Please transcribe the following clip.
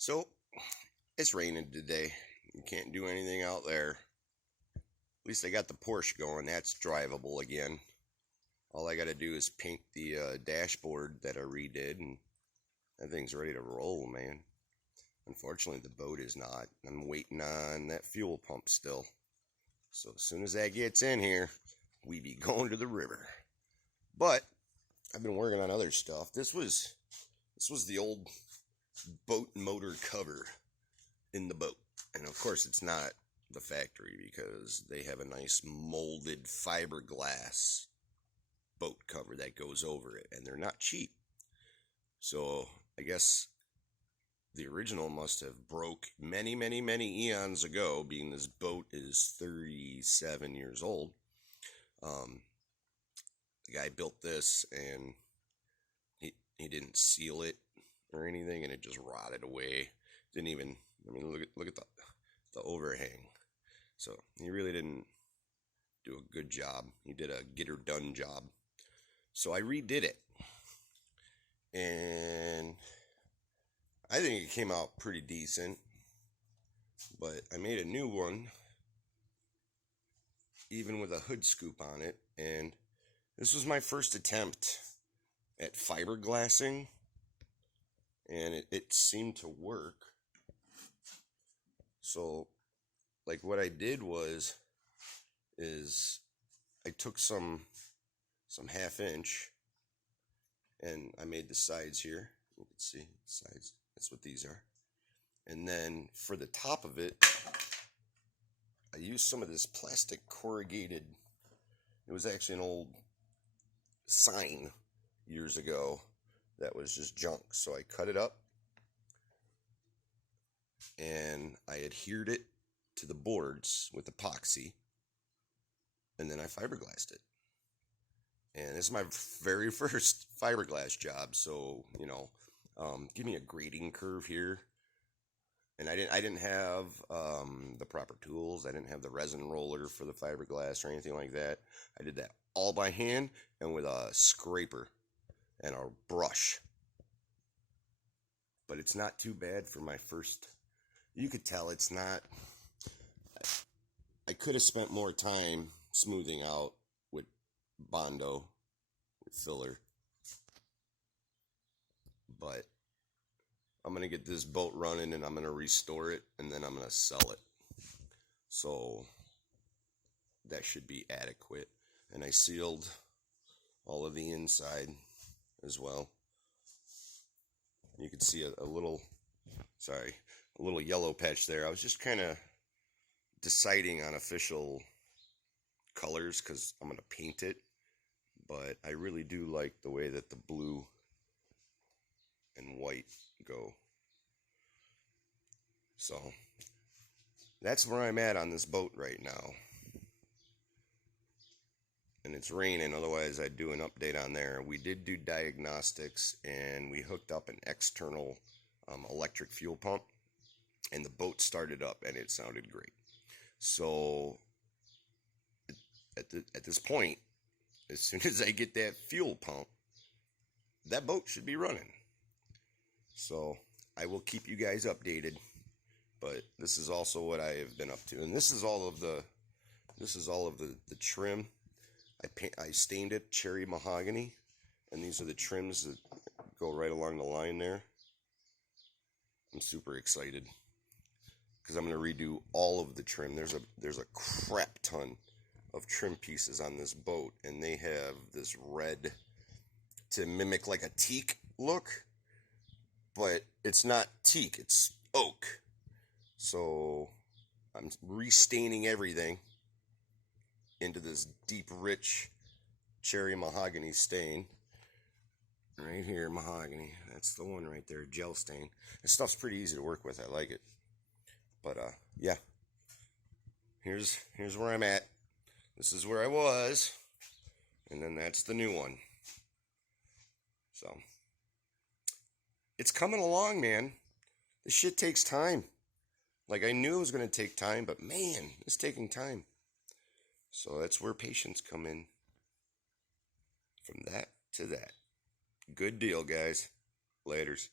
So, it's raining today. You can't do anything out there. At least I got the Porsche going. That's drivable again. All I got to do is paint the dashboard that I redid, and that thing's ready to roll, man. Unfortunately, the boat is not. I'm waiting on that fuel pump still. So as soon as that gets in here, we be going to the river. But I've been working on other stuff. This was the old boat motor cover in the boat. And of course it's not the factory because they have a nice molded fiberglass boat cover that goes over it, and they're not cheap. So I guess the original must have broke many eons ago, being this boat is 37 years old. The guy built this and he didn't seal it or anything, and it just rotted away. Didn't even, I mean, look at the overhang. So he really didn't do a good job. He did a get her done job. So I redid it, and I think it came out pretty decent. But I made a new one, even with a hood scoop on it, and this was my first attempt at fiberglassing, and it seemed to work. So, like, what I did is I took some 1/2 inch, and I made the sides here. You can see the sides. That's what these are. And then for the top of it, I used some of this plastic corrugated. It was actually an old sign years ago that was just junk. So I cut it up and I adhered it to the boards with epoxy, and then I fiberglassed it. And this is my very first fiberglass job, so give me a grading curve here. And I didn't have the proper tools. I didn't have the resin roller for the fiberglass or anything like that. I did that all by hand and with a scraper and a brush. But it's not too bad for my first. You could tell it's not. I could have spent more time smoothing out with Bondo, with filler. But I'm going to get this boat running, and I'm going to restore it, and then I'm going to sell it. So that should be adequate. And I sealed all of the inside as well. You can see a little yellow patch there. I was just kind of deciding on official colors because I'm going to paint it. But I really do like the way that the blue and white go. So that's where I'm at on this boat right now. And it's raining, otherwise I'd do an update on there. We did do diagnostics, and we hooked up an external electric fuel pump, and the boat started up and it sounded great. So at this point, as soon as I get that fuel pump, that boat should be running. So I will keep you guys updated. But this is also what I have been up to, and this is all of the trim. I stained it cherry mahogany, and these are the trims that go right along the line there. I'm super excited because I'm going to redo all of the trim. There's a crap ton of trim pieces on this boat, and they have this red to mimic like a teak look, but it's not teak, it's oak. So I'm restaining everything into this deep, rich cherry mahogany stain. Right here, mahogany. That's the one right there, gel stain. This stuff's pretty easy to work with. I like it. But yeah. Here's where I'm at. This is where I was. And then that's the new one. So it's coming along, man. This shit takes time. Like, I knew it was going to take time, but man, it's taking time. So that's where patience come in. From that to that. Good deal, guys. Laters.